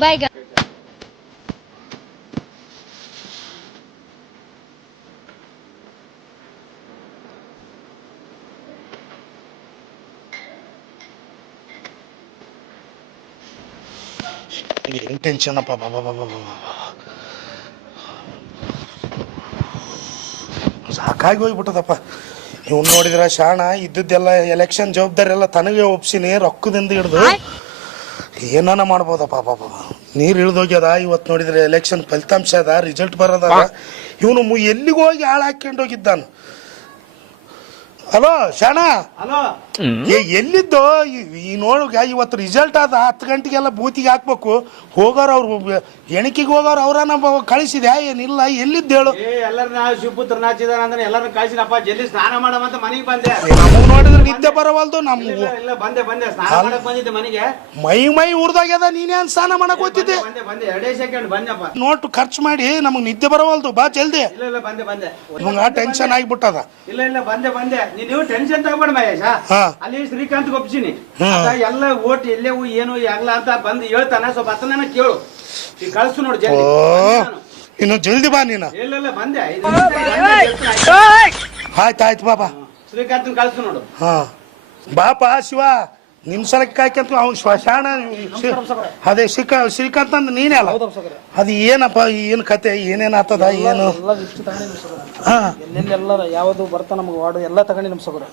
ಬಾಯ್ಗ ಏನು ಟೆನ್ಷನ್ ಅಪ್ಪ ಸಾಕಾಗಿ ಹೋಗ್ಬಿಟ್ಟದಪ್ಪ. ನೀವು ನೋಡಿದ್ರೆ ಶಾಣ ಇದ್ದದ್ದೆಲ್ಲ ಎಲೆಕ್ಷನ್ ಜವಾಬ್ದಾರಿ ಎಲ್ಲ ತನಗೆ ಒಪ್ಸಿನಿ, ರೊಕ್ಕದಿಂದ ಹಿಡ್ದು ಏನಾನ ಮಾಡ್ಬೋದಪ್ಪ. ಪಾಪ ನೀರು ಇಳ್ದೋಗ್ಯದ. ಇವತ್ತು ನೋಡಿದ್ರೆ ಎಲೆಕ್ಷನ್ ಫಲಿತಾಂಶ ಅದ, ರಿಸಲ್ಟ್ ಬರೋದ. ಇವನು ಎಲ್ಲಿಗೆ ಹೋಗಿ ಹಾಳು ಹಾಕ್ಕೊಂಡು ಹೋಗಿದ್ದಾನು. ಹಲೋ ಶಾಣ, ಎಲ್ಲಿದ್ದು? ಈ ನೋಡ ಇವತ್ತು ರಿಸಲ್ಟ್ ಆದ, 10 ಗಂಟೆಗೆಲ್ಲ ಬೂತಿಗೆ ಹಾಕ್ಬೇಕು. ಹೋಗೋರು ಅವ್ರು ಎಣಿಕೆಗೆ ಹೋಗೋರು ಅವ್ರನ್ನ ಕಳಿಸಿದೆ, ಏನಿಲ್ಲ. ಎಲ್ಲಿದ್ದು ಹೇಳು? ಶಿವಪುತ್ರ ನಾಚಿದಾರ ಅಂದ್ರೆ ಎಲ್ಲರೂ ಕಳಿಸಿನಪ್ಪ. ಜಲ್ದಿ ಸ್ನಾನ ಮಾಡಮಂತ ಮನೆಗೆ ಬಂದೆ. ನಮಗ್ ನೋಡಿದ್ರೆ ನಿದ್ದೆ ಬರವಲ್ದು. ಬಂದೆ ಸ್ನಾನ ಮಾಡಕ್ ಬಂದಿದ್ದೆ ಮನೆಗೆ. ಮೈ ಉರ್ದಾಗ್ಯದ. ನೀನೇನ್ ಸ್ನಾನ ಮಾಡಕ್ ಹೋಗ್ತಿದ್ದೆ? ಬಂದೆ 2 ಸೆಕೆಂಡ್ ಬಂದಪ್ಪ. ನೋಟು ಖರ್ಚು ಮಾಡಿ ನಮಗ್ ನಿದ್ದೆ ಬರವಲ್ದು. ಬಾ ಜಲ್ದಿ. ಇಲ್ಲ ಬಂದೆ ಇವಾಗ ಟೆನ್ಷನ್ ಆಗಿಬಿಟ್ಟದ. ಇಲ್ಲ ಬಂದೆ. ನೀವು ಟೆನ್ಷನ್ ತಗೋಬೇಡ ಮಹೇಶ. ಅಲ್ಲಿ ಶ್ರೀಕಾಂತ್ ಒಪ್ಸಿನಿ. ಎಲ್ಲ ಓಟ್ ಎಲ್ಲೇವು ಏನು ಆಗ್ಲ ಅಂತ ಬಂದು ಹೇಳ್ತಾನ. ಸ್ವಲ್ಪ ಹತ್ತನ ಕೇಳು, ಕಳ್ಸು ನೋಡಿ ಜಲ್ದಿ. ಇನ್ನು ಜಲ್ದಿ ಬಾ ನೀನು. ಇಲ್ಲ ಬಂದೆ. ಆಯ್ತು ಬಾಬಾ. ಶ್ರೀಕಾಂತ್ ಕಳ್ಸು ನೋಡು. ಬಾಪ ಶಿವ, ನಿಮ್ ಸಲಕ್ಕೆ ಕಾಯ್ಕಂತ ಅವ್ನು ಶಾಣ. ಅದೇ ಶ್ರೀಕಾಂತ್ ಅಂದ್ ನೀನೇ ಅಲ್ಲ? ಅದು ಏನಪ್ಪ, ಏನ್ ಕತೆ, ಏನೇನ್ ಆತದ, ಏನು? ಎಲ್ಲೆಲ್ಲ ಯಾವ್ದು ಬರ್ತಾ ನಮ್ಗೆ ವಾರ್ಡ್ ಎಲ್ಲ ತಗೊಂಡಿ ನಮ್ ಸೊಗರ.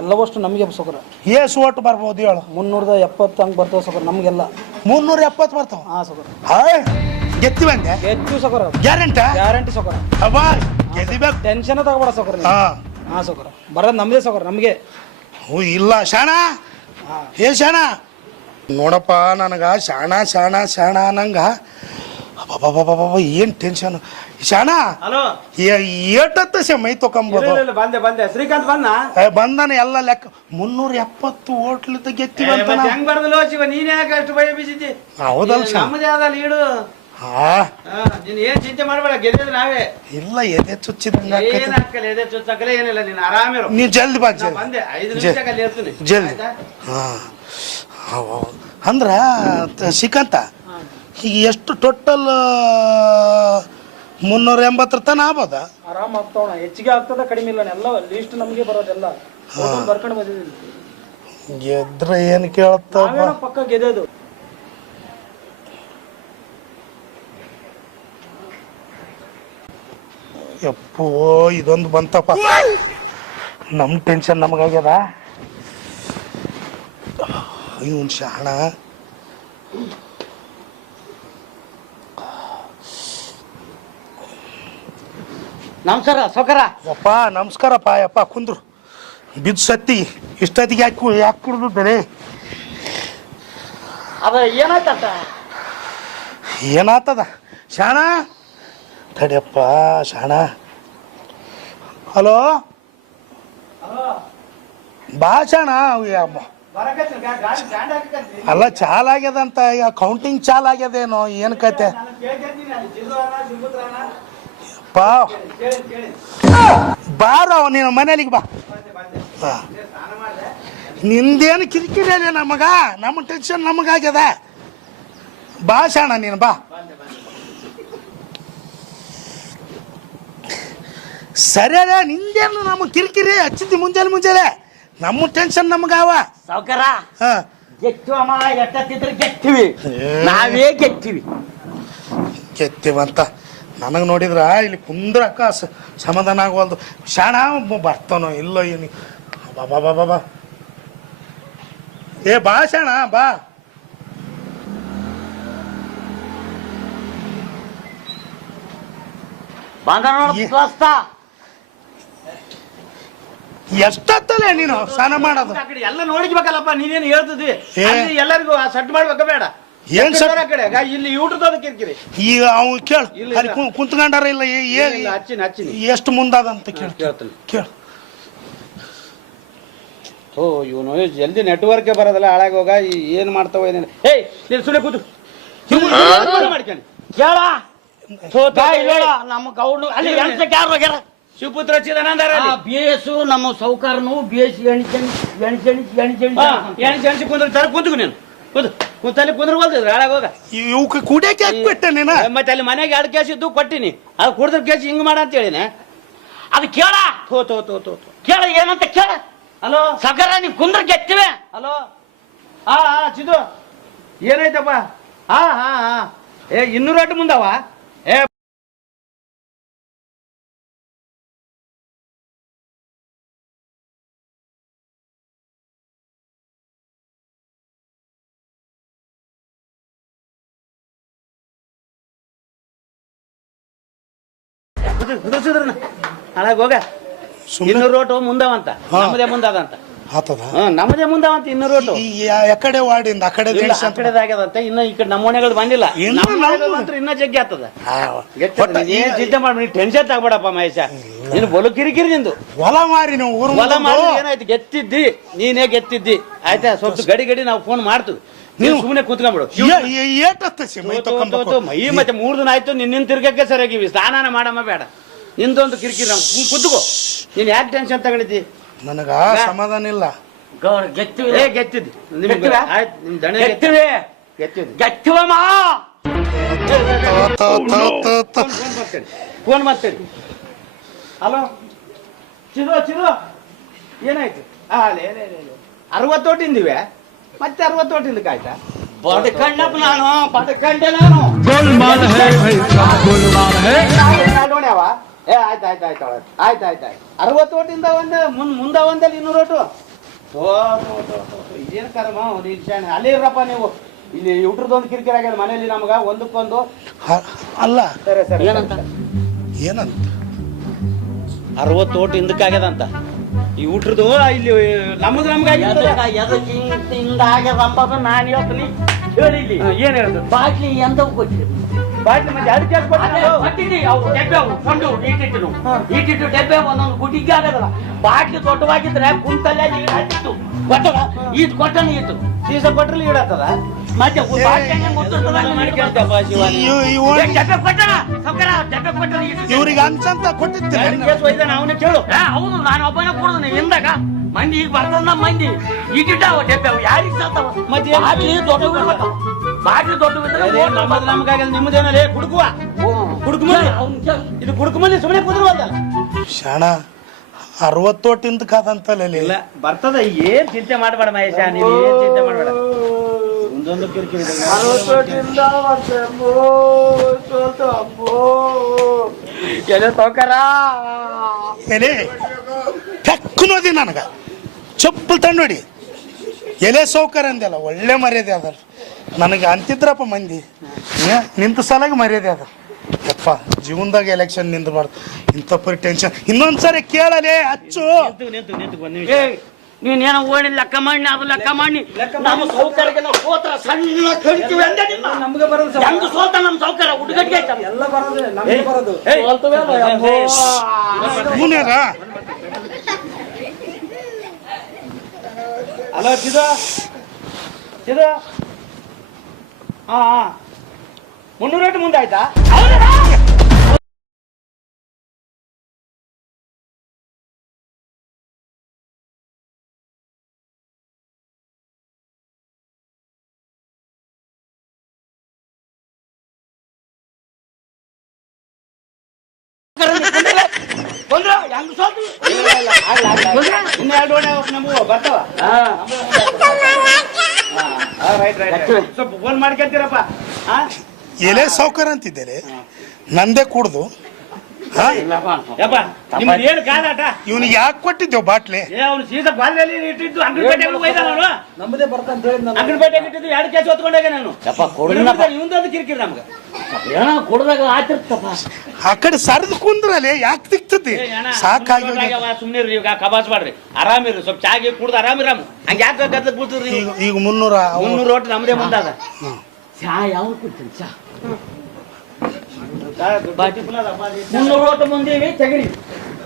ಎಲ್ಲವಷ್ಟು ನಮ್ಗೆ ಸೊಗರ. ಏಸು ಓಟ್ ಬರ್ಬೋದು ಹೇಳು? 370 ಹಂಗ್ ಬರ್ತಾವ ಸೊಗರ ನಮ್ಗೆಲ್ಲ. 370 ಬರ್ತಾವ? ಸೊಗರ. ಗೆತ್ತಿವಂದೆ? ಗೆದ್ದು ಸೊಗರ. ಗ್ಯಾರಂಟಿ ಸೊಗರ. ಅಬ್ಬಾ ಗೆದ್ದಿಬೇಕು. ಟೆನ್ಷನ್ ತಗೋಬೇಡ ಸೊಗರ. ಸೊಗರ ಬರೋದ್ ನಮ್ದೇ ಸೊಗರ, ನಮ್ಗೆ. ಇಲ್ಲ ಶಾಣ. ಏ ಶಾಣ ನೋಡಪ್ಪ, ನನಗ ಶಾಣ ಅನ್ನಂಗ ಏನ್ ಟೆನ್ಷನ್. ಶಾಣ ಏಟತ್ತ ಮೈ ತೊಕೊಂಬೋದು. ಬಂದೆ ಶ್ರೀಕಾಂತ್ ಬಂದಾನ. ಎಲ್ಲ ಲೆಕ್ಕ 370 ಓಟ್ಲಿದ್ದ ಗೆತ್ತಿವಂತ. ಹೆಂಗ್ ಬರ್ದಲ್ಲ ಶಿವ, ನೀನ್ ಯಾಕೆ ಅಷ್ಟು ಭಯ ಬೀಸಿದ್ದಿ? ಹೌದಲ್ಲ, ನಮ್ಮದೇ ಆದ ಲೀಡು. ನೀನ್ ಏನ್ ಚಿಂತೆ ಮಾಡ್ಬೇಡ, ಗೆದ್ದಿದ್ ನಾವೇ. ಇಲ್ಲ ಎದೆ ಚುಚ್ಚಿದಂಗ ಏನ್ ಹಾಕಲ್ಲ, ಎದೆ ಚುಚ್ಚಾಕಲ್ಲ, ಏನಿಲ್ಲ. ನೀನ್ ಆರಾಮಿರು. ನೀ ಜಲ್ದಿ ಬಾ. ಬಂದೆ 5 ನಿಮಿಷದಲ್ಲಿ ಇರ್ತೀನಿ ಜಲ್ದಿ. ಅಂದ್ರ ಶ್ರೀಕಾಂತ, ಈಗ ಎಷ್ಟು ಟೋಟಲ್? 380 ತನ ಆಗ್ಬೋದ? ಆರಾಮ್ ಆಗ್ತಾವಣ. ಹೆಚ್ಚಿಗೆ ಆಗ್ತದ, ಕಡಿಮೆ ಇಲ್ಲ. ಎಲ್ಲ ಲೀಸ್ಟ್ ನಮ್ಗೆ ಬರೋದೆಲ್ಲ ಬರ್ಕೊಂಡು ಬಂದಿದ್ದೀನಿ. ಗೆದ್ರೆ ಏನ್ ಕೇಳತ್ತ? ಪಕ್ಕ ಗೆದ್ದು. ಯಪ್ಪೋ, ಇದೊಂದು ಬಂತಪ್ಪ. ನಮ್ ಟೆನ್ಷನ್ ನಮಗಾಗ್ಯದ. ಇವನ್ ಶಾಣ. ನಮಸ್ಕಾರ ಸೌಕರ. ಯಪ್ಪ ನಮಸ್ಕಾರಪ್ಪ. ಯಪ್ಪ ಕುಂದ್ರು. ಬಿದ್ದು ಸತ್ತಿ ಇಷ್ಟೊತ್ತಿಗೆ ಯಾಕೆ ಕುಡಿದು ಬೆಳೆ? ಅದ ಏನಾಗ್ತದ ಶಾಣ? ತಡಿಯಪ್ಪ ಶಾಣ. ಹಲೋ ಬಾ ಶಾಣ. ಅಲ್ಲ ಚಾಲಾಗ್ಯದಂತ, ಈಗ ಕೌಂಟಿಂಗ್ ಚಾಲಾಗ್ಯದೇನೋ, ಏನು ಕತೆ? ಬಾರೋ ನೀನು ಮನೇಲಿಗೆ ಬಾ. ನಿಂದೇನು ಕಿರಿಕಿರಿ ನಮಗ, ನಮ್ಮ ಟೆನ್ಷನ್ ನಮಗಾಗ್ಯದ. ಬಾ ಶಾಣ ನೀನು ಬಾ. ಸರಿ ನಿಂದೇನು ನಮ್ಮ ಕಿರಿಕಿರಿ ಹಚ್ಚಿದ್ದಿ ಮುಂಜಾನೆ. ನಮ್ಮ ಟೆನ್ಷನ್ ನಮಗಾವ ಸೌಕರ. ಗೆಟ್ಟಿವಿ, ನಾವೇ ಗೆಟ್ಟಿವಂತ. ನನಗೆ ನೋಡಿದ್ರ ಇಲ್ಲಿ ಕುಂದ್ರಕ್ಕ ಸಮಾಧಾನ ಆಗವಲ್ದು. ಶಾಣ ಬರ್ತಾನೋ ಇಲ್ಲೋ ಏನು? ಬಾ ಏ ಬಾ ಶಾಣ ಬಾ. ಎಷ್ಟತ್ತಲೆ ನೀನು ಸ್ನಾನ ಮಾಡೋದು? ಎಲ್ಲ ನೋಡಿಬೇಕಲ್ಲಪ್ಪ. ನೀನೇನು ಹೇಳ್ತಿದ್ವಿ? ಎಲ್ಲರಿಗೂ ಸೆಟ್ ಮಾಡ್ಬೇಕ ಬೇಡ? ಏನ್ ಕಡೆ ಇಲ್ಲಿ ಯೂಟ್ಯೂಬ್ ಕಿರಿಕಿರಿ. ಈಗ ಅವ್ನು ಕೇಳು, ಅಲ್ಲಿ ಕುಂತ್ಕೊಂಡಾರ ಇಲ್ಲ ಹಚ್ಚಿನಿ ಎಷ್ಟು ಮುಂದಾದಂತ ಕೇಳ್ತೀನಿ. ಕೇಳು. ಓ ಇವನು ಜಲ್ದಿ ನೆಟ್ವರ್ಕ್ ಬರೋದಲ್ಲ, ಹಾಳಾಗಿ ಹೋಗ. ಏನ್ ಮಾಡ್ತಾವ ಏನಿಲ್ಲ. ಏಯ್ ನೀನು ಸುಮ್ಮನೆ ಕೂತು ಮಾಡ್ಕೊಂಡು ಕೇಳ. ನಮ್ಮ ಗೌಡ್ನು ಅಲ್ಲಿ ಯಾರು ಹೋಗ್ಯಾರ? ಶಿವಪುತ್ರ ಬೇಸು ನಮ್ಮ ಸೌಕಾರನು ಬೇಸಿ ಎಣಿಸಿ ಕುಂದ್ರು ತರ ಕುಂತು ನೀನು ಕೂತು. ಕುಂತಲ್ಲಿ ಕುಂದ್ರವಲ್ದಿದ್ರ ಹಾಳಾಗ ಹೋಗ. ಇವಕ್ಕೆ ಕುಡಿಯಕ್ಕೆ ಹಾಕ್ಬಿಟ್ಟೆ ನೀನು. ಮತ್ತೆ ಅಲ್ಲಿ ಮನೆಗೆ 2 ಕೇಸ್ ಇದ್ದು ಕೊಟ್ಟಿನಿ, ಅದು ಕುಡಿದ್ರ ಕೇಸ್ ಹಿಂಗ್ ಮಾಡ ಅಂತ ಹೇಳಿನ. ಅದು ಕೇಳ ಥೋ ಥೋ ಥೋ ಥೋ ಕೇಳ ಏನಂತ ಕೇಳ. ಹಲೋ ಸಗರ ನೀವು ಕುಂದ್ರ ಗೆತ್ತಿವೆ. ಹಲೋ ಹಾ ಚಿದು ಏನಾಯ್ತಪ್ಪ? ಹಾ ಹಾ ಹಾ 200 ಅಟ್ಟು ಮುಂದವ. ಏ ಹಾಳಾಗ ಹೋಗ. 200 ರೋಟು ಮುಂದವಂತ, ನಮ್ಮದೇ ಮುಂದಾದಂತ. ಆತದ ನಮ್ಮದೇ ಮುಂದವಂತ 200 ರೋಟು. ಎಕಡೆ ವಾರ್ಡಿಂದ ಆ ಕಡೆ ಆ ಕಡೆದಾಗ್ಯದಂತ. ಇನ್ನ ಈ ಕಡೆ ನಮ್ಮ ಮನೆಗಳು ಬಂದಿಲ್ಲ. ನಮ್ಮ ಮನೆಗಳು ಮಾತ್ರ ಇನ್ನ ಜಗ್ಗಿ ಆಗ್ತದ. ಏನ್ ಚಿಂತೆ ಮಾಡಿ ಟೆನ್ಷನ್ ತಗಬೇಡಪ್ಪ ಮಹೇಶ. ನೀನು ಬಲು ಕಿರಿಕಿರಿ ನಿಂದು. ಹೊಲ ಮಾರಿ ನೀವು ಊರು ಹೊಲ ಮಾಡಿ ಏನಾಯ್ತು? ಗೆತ್ತಿದ್ದಿ, ನೀನೇ ಗೆತ್ತಿದ್ದಿ ಆಯ್ತಾ. ಸ್ವಲ್ಪ ಗಡಿ ನಾವು ಫೋನ್ ಮಾಡ್ತೀವಿ, ನೀವು ಸುಮ್ಮನೆ ಕೂತ್ಕೊಂಡ್ಬಿಡು. ಮೈ ಮತ್ತೆ 3 ದಿನ ಆಯ್ತು ನಿನ್ನ ತಿರ್ಗಕ್ಕೆ ಸರಿಯಾಗಿವಿ. ಸ್ನಾನ ಮಾಡಮ್ಮ ಬೇಡ, ನಿಂದೊಂದು ಕಿರಿಕಿರಿ. ನಾವು ಕುತ್ಕೋ, ನೀನ್ ಯಾಕೆ ಟೆನ್ಷನ್ ತಗೊಂಡಿದ್ದಿ? ನನಗ ಸಮಾಧಾನ ಇಲ್ಲ. ಗೆತ್ತಿದ್ದಿ ಆಯ್ತು. ನಿಮ್ ದಣ ಗೆತ್ತಿವಮ್ಮ. ಫೋನ್ ಮಾಡ್ತೇನೆ. ಹಲೋ ಚಿದು ಚಿದು ಏನಾಯ್ತು? 60 ಓಟಿಂದಿವೆ, ಮತ್ತೆ 60 ಓಟಿಂದಕ್ಕೆ ಆಯ್ತಾ? ಬಡ್ಕಂಡಪ್ಪ ನಾನು, ಬಡ್ಕಂಡೆ ನಾನು. ನೋಡ್ಯಾವ? ಆಯ್ತು ಆಯ್ತು ಆಯ್ತು ಆಯ್ತು ಆಯ್ತು ಆಯ್ತು 60 ಓಟಿಂದ ಮುಂದ ಒಂದಲ್ಲಿ 200 ಓಟು. ಇದೇನು ಕರ್ಮ ಶಾಣೆ. ಅಲ್ಲಿ ಇರಪ್ಪ ನೀವು. ಇಲ್ಲಿ ಊಟ್ರದೊಂದು ಕಿರಿಕಿರಿ ಆಗ್ಯದ ಮನೇಲಿ ನಮಗ ಒಂದಕ್ಕೊಂದು. ಅಲ್ಲ ಸರಿ ಸರಿ ಏನಂತ 60 ಓಟ್ ಹಿಂದಕ್ಕಾಗ್ಯದಂತ. ಈ ಊಟ್ರದು ಇಲ್ಲಿ ನಮ್ದು ಹಿಂಗಾಗ್ಯದಂಬದು ನಾನು ಹೇಳ್ತೀನಿ ಹೇಳಿಲ್ಲಿ. ಏನ್ ಹೇಳ್ದು? ಬಾಟ್ಲಿ ಎಂದವು ಕೊಟ್ಟಿರಿ? ಬಾಟ್ಲಿ ಮತ್ತೆ 2 ಕೇಸ್ ಕೊಟ್ಟಿರಿ. ಅವು ಡಬ್ಬೆ ಕೊಂಡು ಇಟ್ಟಿಟ್ಟು ಡಬ್ಬೆ ಒಂದೊಂದು ಗುಡಿಗೆ ಆಗದಲ್ಲ. ಬಾಟ್ಲಿ ದೊಡ್ಡವಾಗಿದ್ರೆ ಕುಂತಲ್ಲೇ ನೀರು ಹಾಕಿತ್ತು ಕೊಟ್ಟದ. ಈಟ್ ಕೊಟ್ಟನ ಇತ್ತು ಸೀಸ ಕೊಟ್ರಲ್ಲಿ ಇಡತ್ತದ. ಮತ್ತೆ ಇವ್ರಿಗೆ ಅನ್ಸಂತ ಕೊಟ್ಟಿರ್ತೀನಿ. ಅವನೇ ಕೇಳು. ಹೌದು, ನಾನು ಒಬ್ಬನ ಕೊಡುದು ಹಿಂದಾಗ ಮಂದಿ ಈಗ ಬರ್ತದ. ಮಂದಿ ಇಟ್ಟಿಟ್ಟಾವ ಡಬ್ಬೆ, ಅವು ಯಾರಿಗೆ ಸಾತಾವ? ಮತ್ತೆ ಬಾಟ್ಲಿ ದೊಡ್ಡ ಬಿಡ್ಬೇಕ. ಬಾಟ್ಲಿ ದೊಡ್ಡ ಬಿದ್ರೆ ನಮಗಾಗಲ್ಲ, ನಿಮ್ಮದೇನಲ್ಲ ಕುಡುಕುವ ಕುಡುಕುಮಲ್ಲಿ. ಇದು ಕುಡುಕುಮಲ್ಲಿ ಸುಮ್ಮನೆ ಕುದುರುವಲ್ಲ ಶಾಣ. 60 ಓಟಿಂದ ಕಾದಂತಲ್ಲ. ಇಲ್ಲ ಬರ್ತದ. ಏನ್ ಚಿಂತೆ ಮಾಡಬೇಡ ಮಹೇಶ, ನೀನ್ ಏನ್ ಚಿಂತೆ ಮಾಡಬೇಡ. ಒಂದೊಂದು ಕಿರಿಕಿರಿ ಎಲೆ ಟಕ್ಕನೋದಿ ನನಗ ಚಪ್ಪಲ್ ತಂಡೋಡಿ. ಎಲೆ ಸೌಕರ್ಯ ಅಂದಲ್ಲ, ಒಳ್ಳೆ ಮರ್ಯಾದೆ ಅದ ನನಗೆ ಅಂತಿದ್ರಪ್ಪ ಮಂದಿ. ನಿಂತ ಸಲಾಗಿ ಮರ್ಯಾದೆ ಅದ. ಯಪ್ಪ ಜೀವನದಾಗ ಎಲೆಕ್ಷನ್ ನಿಂದ್ರಬಾರ್ದು. ಇಂಥ ಪರಿ ಟೆನ್ಷನ್. ಇನ್ನೊಂದ್ಸರಿ ಕೇಳಲೇ ಹಚ್ಚು. ನೀನೇನೋ ಓಣಿ ಲೆಕ್ಕ ಮಾಡಿ ಅದು ಲೆಕ್ಕ ಮಾಡಿ ನಮ್ಮ ಸೌಕರ್ಯಗೆಲ್ಲ ಸೋತ್ರ ಸಣ್ಣ ಕಳಿತೀವಿ ಅಂದೆ. ನಮ್ಗೆ ಬರೋದು ಹೆಂಗ್ ಸೋತ ನಮ್ಮ ಸೌಕರ್ಯ ಹುಡುಗಟ್ಟಿಗೆ ಎಲ್ಲ ಬರೋದು ನಮ್ಗೆ ಬರೋದು. ಹಲೋ ಚಿದು ಚಿದು 300 ಓಟ್ ಮುಂದೆ ಆಯ್ತಾ? ಹೆಂಗ್ ಸೋತು ಇನ್ನು 2 ಓಣೆ ನಮಗೂ ಬರ್ತಾವ. ಸ್ವಲ್ಪ ಫೋನ್ ಮಾಡ್ಕೊಂತೀರಪ್ಪ. ಎಲೆ ಸೌಕರ್ಯ ಅಂತಿದ್ದೇನೆ, ನಂದೇ ಕುಡ್ದು. ಯಪ್ಪ ನಿಮ್ದು ಏನು ಕಾದಾಟ? ಇವನಿಗೆ ಯಾಕೆ ಕೊಟ್ಟಿದ್ದೇವು ಬಾಟ್ಲಿ? ಅವ್ನು ಸೀದಾ ಬಾಲ್ಯಲ್ಲಿ ಇಟ್ಟಿದ್ದು ಅಂಗಡಿಪೇಟೆಗೆ ಹೋಯ್ದ. ನಾನು ನಮ್ಮದೇ ಬರ್ತಂತ ಹೇಳಿ ಅಂಗಡಿಪೇಟೆಗೆ ಇಟ್ಟಿದ್ದು 2 ಕೇಸ್ ಹೊತ್ಕೊಂಡಾಗ ನಾನು. ಇವಂದೊಂದು ಕಿರಿಕಿರಿ ನಮ್ಗೆ. ಏನೋ ಕುಡ್ದಾಗ ಆತಿರ್ತಪ್ಪ. ಆ ಕಡೆ ಸರಿದು ಕುಂದ್ರಲ್ಲಿ ಯಾಕೆ ತಿಕ್ತತಿ? ಸಾಕಾಗಿ ಸುಮ್ನಿರಿ, ಈಗ ಕಬಾಸ್ ಮಾಡ್ರಿ, ಆರಾಮಿರಿ. ಸ್ವಲ್ಪ ಚಾಗಿ ಕುಡ್ದು ಆರಾಮಿರಾಮ. ಹಂಗೆ ಯಾಕೆ ಗದ್ದಕ್ಕೆ ಬೀಳ್ತಿದ್ರಿ? ಈಗ 300 ಓಟ್ ನಮ್ದೇ ಮುಂದಾದ. ಚಾ ಯಾವ ಕುಡ್ತೀನಿ? ಚಾ 300 ಓಟ್ ಮುಂದೇವಿ ತೆಗಿರಿ.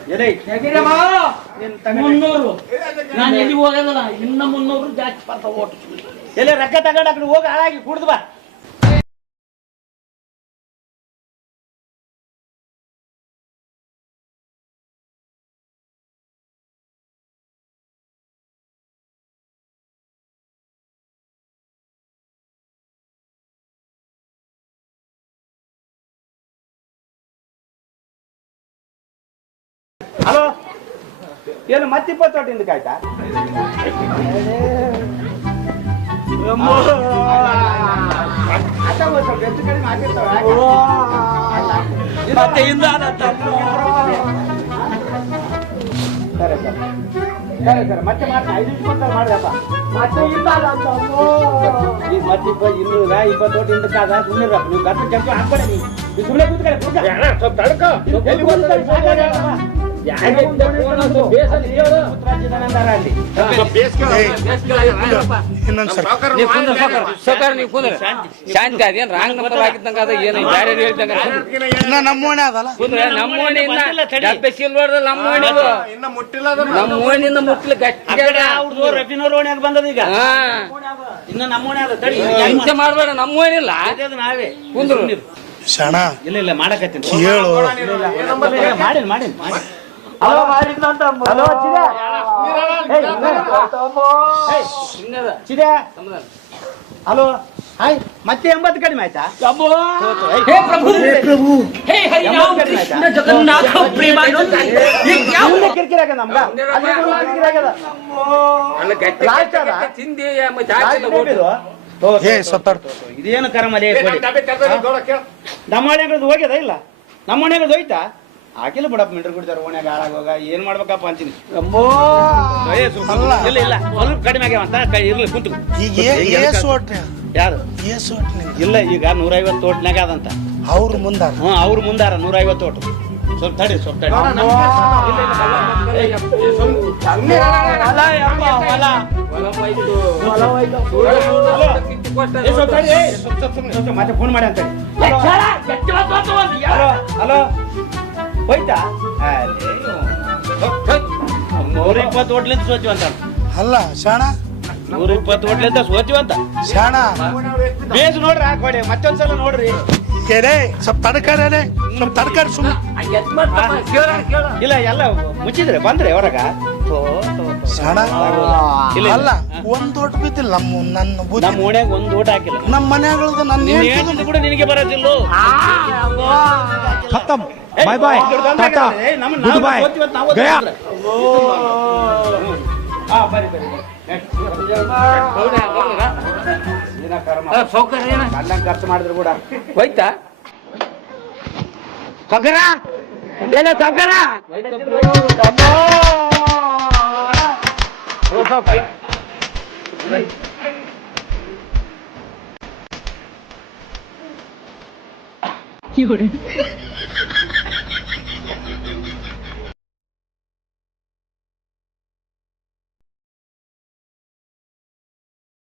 300 ನಾನು ಎಲ್ಲಿ ಹೋಗೋದಲ್ಲ. ಇನ್ನ 300 ಜಾಸ್ತಿ ಬರ್ತಾವ ಓಟ್. ಎಲ್ಲಿ ರೊಕ್ಕ ತಗೊಂಡು ಅಕಡೆ ಹೋಗಿ ಹಾಳಾಗಿ ಕುಡ್ದು ಬಾ. ಏನು ಮತ್ತೆ 20 ಒಟ್ಟು ಹಿಂದಕ್ಕೆ ಆಯ್ತಾ ಸ್ವಲ್ಪ ಹೆಚ್ಚು ಕಡಿಮೆ ಆಗಿರ್ತಾವ ಮತ್ತೆ ಹಿಂದ ಸರಿ ಸರಿ ಮತ್ತೆ ಮಾಡ್ತಾ 5 ನಿಮಿಷ ಮಾಡ್ರಪ್ಪ ಮತ್ತೆ ಈಗ ಮತ್ತೆ 20 ಒಟ್ಟು ಹಿಂದಕ್ಕಾದ ಸುಮ್ಮನೆ ನೀವು ಗತ್ತು ಜಂಪ್ ಹಾಕ್ಬೇಡ ನೀವು ಸುಮ್ಮನೆ ಕೂತ್ಕೊಳ್ಳಿ ಸ್ವಲ್ಪ ತಡ್ಕೋ ಶಾಂತಿ ಅದೇನ್ ರಾಂಗ್ ನಂಬರ್ ಆಗಿದ್ದಂಗ ಅದ ಏನು ಬ್ಯಾರೆ ಹೇಳ್ದಂಗ ನಮ್ಮೋಣೆ ಅದಲ್ಲ ನಮ್ಮ ಓಣಿಯಿಂದ ಮುಟ್ಲಿ ಗಟ್ಟಿ ರಫಿನವ್ರ ಓಣ್ಯಾಗ ಬಂದದ ಈಗ ಇನ್ನ ನಮ್ಮ ಓಣೆ ಅದ ತಡಿ ಹಿಂಸೆ ಮಾಡ್ಬೇಡ ನಮ್ಮ ಓಣಿಲ್ಲ ನಾವೇ ಕುಂದ್ರು ಶಾಣ ಇಲ್ಲ ಮಾಡಕತ್ತೀನಿ ಕೇಳು ಮಾಡಿ ಹಲೋ ಹಲೋ ಚಿದೆ ಹಲೋ ಹಾಯ್ ಮತ್ತೆ 80 ಕಡಿಮೆ ಆಯ್ತಾ हे प्रभु हे हरि राम कृष्ण जगन्नाथ प्रेमानंद ये क्या हुआ ಕಿರಿಕಿರಾಗ ನಮ್ಗ ಕಿರಿಕಿರಾಗದ ಅಲ್ಲ ಗಟ್ಟಿ ತಿಂದಿ ಇದೇನು ಕರ್ಮಲೇ ನಮ್ಮ ಮನೆಗಳದ್ದು ಹೋಗ್ಯದ ಇಲ್ಲ ನಮ್ಮ ಮನೆಗಳದ್ದು ಹೋಯ್ತಾ ಹಾಕಿಲ್ಲ ಬಿಡಪ್ಪ ಮಿಟ್ರ್ ಕುಡಿದಾರ ಓಣ್ಯಾಗ ಹಾಳಾಗೋಗ ಏನ್ ಮಾಡ್ಬೇಕಪ್ಪ ಅಂತೀನಿ ಇಲ್ಲ ಇಲ್ಲ ಸ್ವಲ್ಪ ಕಡಿಮೆ ಆಗ್ಯಾವಂತ ಇರ್ಲಿ ಕುಂತು ಈಗ ಏಸು ಒಟ್ರೆ ಯಾರು ಏಸು ಒಟ್ಟು ಇಲ್ಲ ಈಗ 150 ಓಟ್ನಾಗ ಅದಂತ ಅವ್ರ ಮುಂದಾರ ಅವ್ರು ಮುಂದಾರ 150 ಓಟು ಸ್ವಲ್ಪ ತಡಿ ಮತ್ತೆ ಫೋನ್ ಮಾಡಿ ಅಂತ ಹಲೋ ಹೋಯ್ತಾ 120 ಓಟ್ಲಿಂದ ಸೋಚಿವಂತ ಅಲ್ಲ ಶಾಣ 120 ಓಟ್ಲಿಂದ ಸೋಚಿವಂತ ಶಾಣ ಬೇಸ್ ನೋಡ್ರಿ ಹಾಕೊಡಿ ಮತ್ತೊಂದ್ಸಲ ನೋಡ್ರಿ ಕೇಳೇ ಸ್ವಲ್ಪ ತಡ್ಕಾರಿ ಸುಮ್ಮನೆ ಇಲ್ಲ ಎಲ್ಲ ಮುಚ್ಚಿದ್ರೆ ಬಂದ್ರೆ ಹೊರಗ ಶಾಣ ಅಲ್ಲ ಒಂದ್ ಓಟ್ ಬಿದ್ದಿಲ್ಲ ನನ್ನ ಬುದ್ಧಿ ನಮ್ಮ ಓಣ್ಯಾಗ ಒಂದು ಓಟ್ ಹಾಕಿಲ್ಲ ನಮ್ಮ ಮನ್ಯಾಗಳದ್ದು ನನ್ನ ಹೇಳ್ತಿದ್ದು ಕೂಡ ನಿನಗೆ ಬರೋದಿಲ್ಲ खत्म bye bye tata goodbye गया ಖರ್ಚು ಮಾಡಿದ್ರು ಕೂಡ ಹೋಯ್ತಾ ಸೌಕರ ಏನ ಸೌಕರ You're